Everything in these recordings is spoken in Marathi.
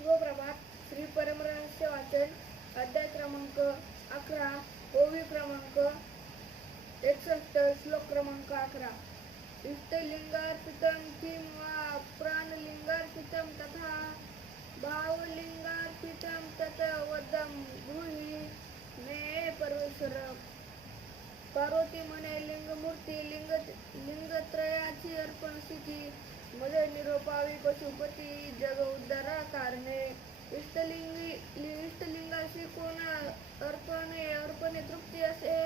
शुभप्रभात. श्री परमरहस्य वाचन अध्याय क्रमांक 11 ओवी क्रमांक 61 श्लोक क्रमांक 11. इष्टलिंगार्पितं किं वा प्राणलिंगार्पितं तथा भावलिंगार्पितं तत् वदं ब्रूहि मे परमेश्वर. पार्वती म्हणे, लिंगमूर्ती लिंगत्रयाची अर्पण स्थिती मध्ये निरोपावी पशुपती जग उद्धारा कारणे. इष्टलिंगाशी कोण अर्पणे तृप्ती असे,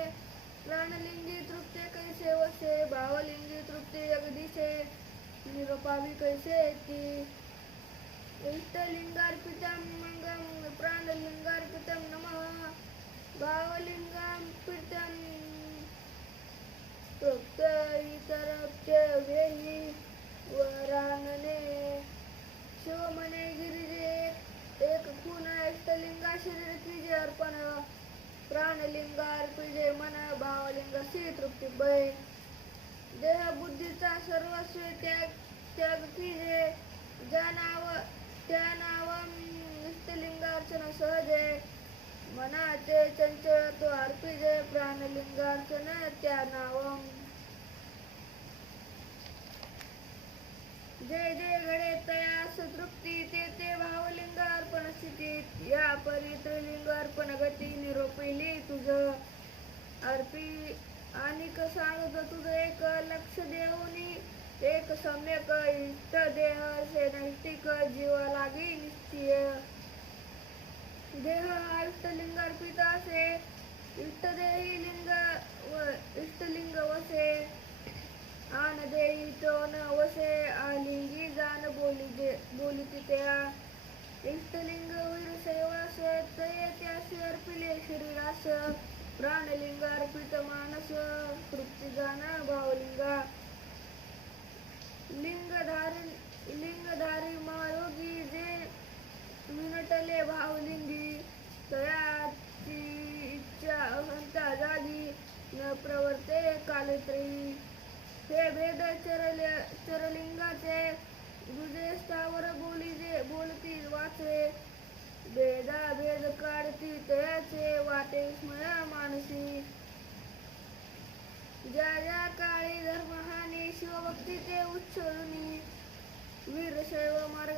प्राणलिंगी तृप्ती कैसे वसे, भावलिंगी तृप्ती जगदीशे निरोपावी कैसे ती. इष्टलिंगार्पितं मंगं प्राणलिंगार्पितं नमः, भावलिंगार्पितं इतरप्य वेही वरानने. शिव म्हणे, गिरिजे एक खून इष्टलिंगा शरीर तुझे अर्पण, प्राणलिंगा अर्पिजे मन, भावलिंगाशी तृप्ती भय. देह बुद्धीचा सर्वस्व त्याग तुझे, त्या नाव इष्टलिंगार्चन सहजे. मनाचे चंचल तो अर्पिजे, प्राणलिंगार्चन त्या नावम. जे घडे तयास तृप्ती, ते भावलिंग अर्पण स्थितीत. या परी त्रिलिंग अर्पण गती निरोपिली तुझ अर्पी. आणि सांगत तुझ एक लक्ष देऊनी, एक सम्यक इष्ट देह से नैष्टिक जीव लागी निश्चय. देह हा इष्टलिंग अर्पित असे, इष्टदेही इष्टलिंग वसे. आन देही तो न वसे, आलिंगी जाण बोलिती त्या. इष्टलिंग वीर सेवास, तये त्यासी अर्पिले शरीरास. प्राणलिंग अर्पित मानस, तृप्ती जाण भावलिंगा. लिंगधारी महायोगी जे विनटले भावलिंगी, तयाची इच्छा अहंता जागी न प्रवर्ते कालत्रयी. हे भेद चरलिंगाचे गुजे स्थावर बोलती वाचे, भेदा भेद काढती तयाचे वाटे स्मय मानसी. ज्या काळी धर्महानी शिवभक्तीचे उच्छोदनी, वीरशैव मार्ग